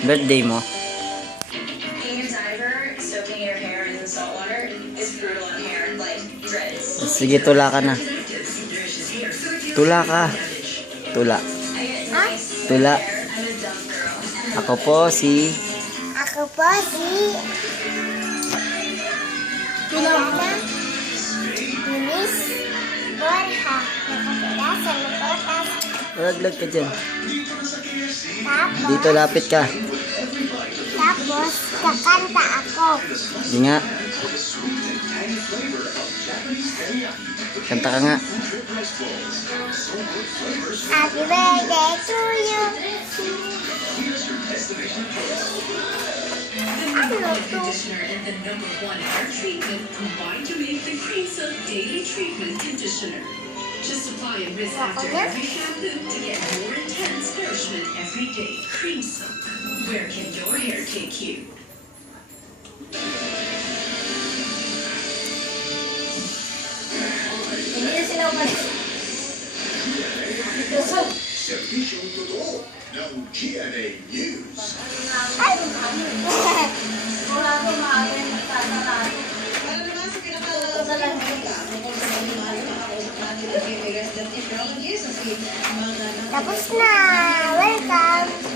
Birthday mo. Being a diver, soaking your hair in the salt water is brutal on hair, like dreads. Sige, tula ka na. Tula ka. Tula. I get nice Tula. hair. I'm a dumb girl. Ako po si... Ako po si... Alana Luis Borja. Nakatira sa Lupotas. Laglag ka dyan. Tapos, Dito, lapit ka. kakanta ako. Hindi nga. Kanta ka nga. Happy birthday to you. Ano to? Conditioner and the #1 hair treatment combine to make the Cream Silk Daily Treatment Conditioner. Just apply and rinse after every shampoo to get more intense nourishment every day. Cream Silk. Where can your hair take you? Hindi na sila umalis. Servisyong totoo ng GMA News. Ay! Wala ko maaari magtatalari. Para naman sa pinakalalabas sa Amerika, may nagsasabi naman yung makakausap natin ang resident nephrologist na si Mang Tapos na! Welcome!